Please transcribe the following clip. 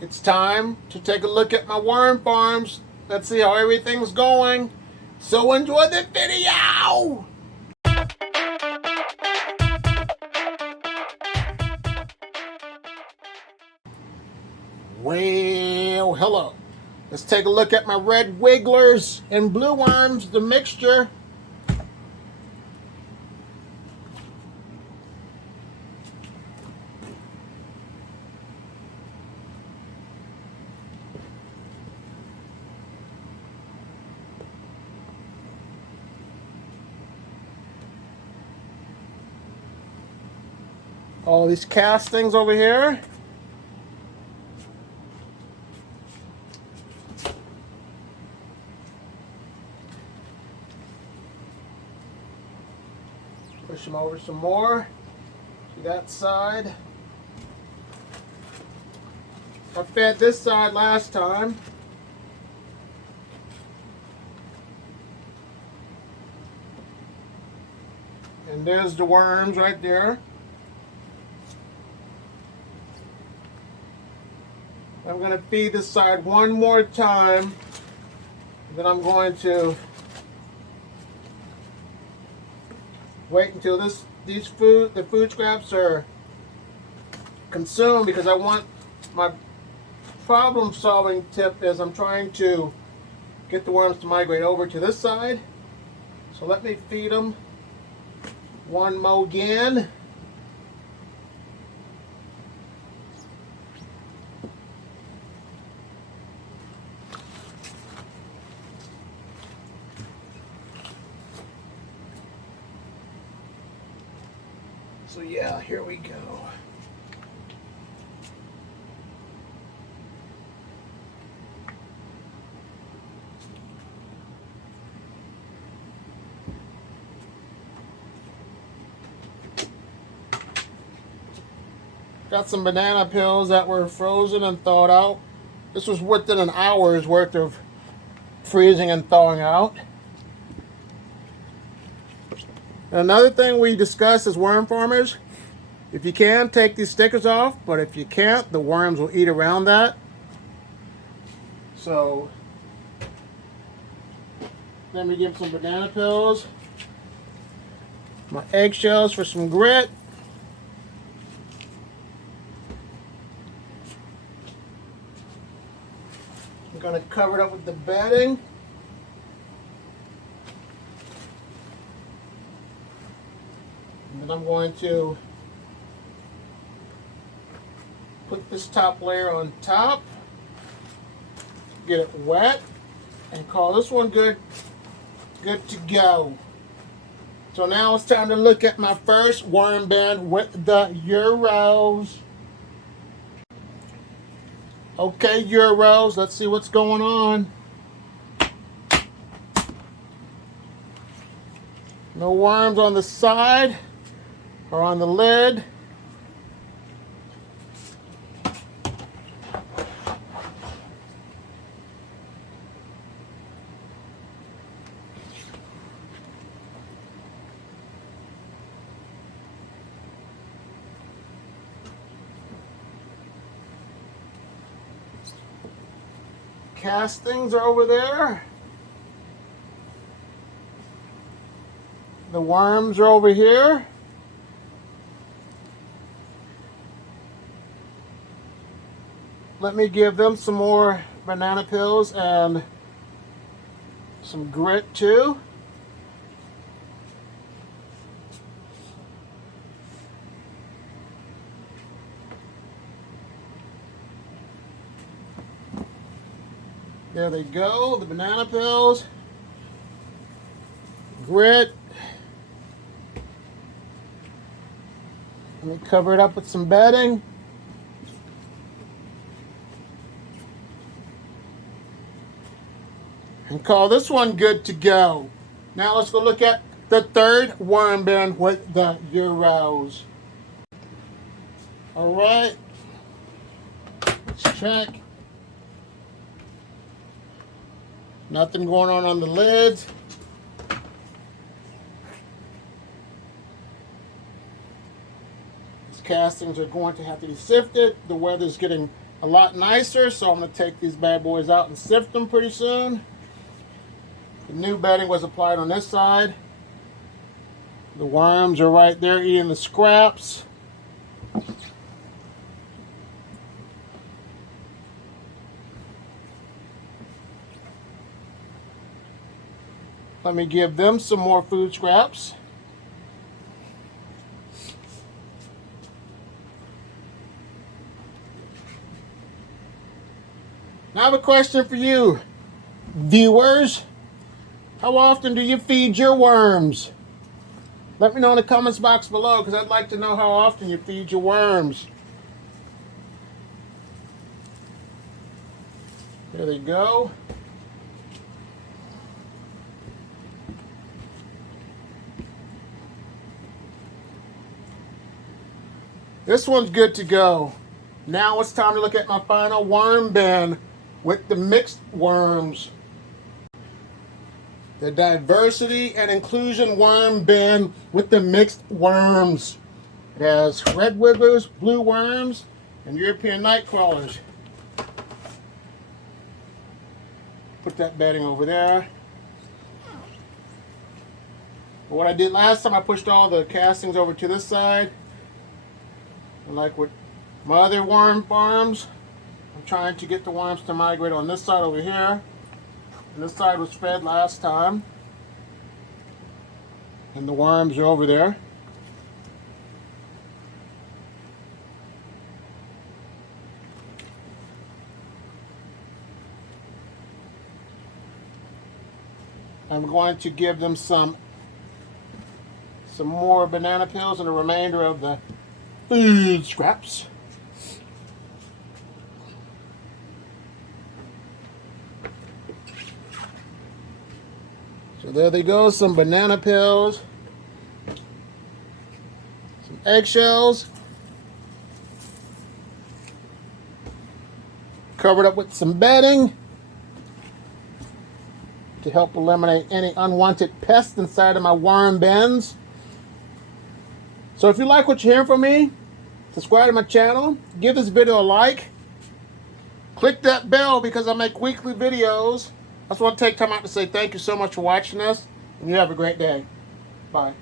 It's time to take a look at my worm farms. Let's see how everything's going. So enjoy the video! Well, hello. Let's take a look at my red wigglers and blue worms, the mixture. All these castings over here. Push them over some more to that side. I fed this side last time. And there's the worms right there. I'm going to feed this side one more time. Then I'm going to wait until the food scraps are consumed, because I want my problem solving tip is I'm trying to get the worms to migrate over to this side. So let me feed them one more again. So yeah, here we go. Got some banana peels that were frozen and thawed out. This was within an hour's worth of freezing and thawing out. Another thing we discussed as worm farmers, if you can, take these stickers off, but if you can't, the worms will eat around that. So, let me give some banana peels, my eggshells for some grit. I'm going to cover it up with the bedding. And I'm going to put this top layer on top, get it wet, and call this one good to go. So now it's time to look at my first worm bin with the Euros. Okay, Euros, let's see what's going on. No worms on the side or on the lid. Castings are over there. The worms are over here. Let me give them some more banana peels and some grit too. There they go, the banana peels, grit. Let me cover it up with some bedding. And call this one good to go. Now let's go look at the third worm bin with the Euros. All right, let's check. Nothing going on the lids. These castings are going to have to be sifted. The weather's getting a lot nicer, so I'm going to take these bad boys out and sift them pretty soon. The new bedding was applied on this side. The worms are right there eating the scraps. Let me give them some more food scraps. Now I have a question for you, viewers. How often do you feed your worms? Let me know in the comments box below, because I'd like to know how often you feed your worms. There they go. This one's good to go. Now it's time to look at my final worm bin with the mixed worms. The diversity and inclusion worm bin with the mixed worms. It has red wigglers, blue worms, and European night crawlers. Put that bedding over there. But what I did last time, I pushed all the castings over to this side. And like with my other worm farms, I'm trying to get the worms to migrate on this side over here. And this side was fed last time. And the worms are over there. I'm going to give them some more banana peels and the remainder of the food scraps. So there they go, some banana peels, some eggshells, covered up with some bedding to help eliminate any unwanted pests inside of my worm bins. So if you like what you're hearing from me, subscribe to my channel, give this video a like, click that bell because I make weekly videos. I just want to take time out to say thank you so much for watching us, and you have a great day. Bye.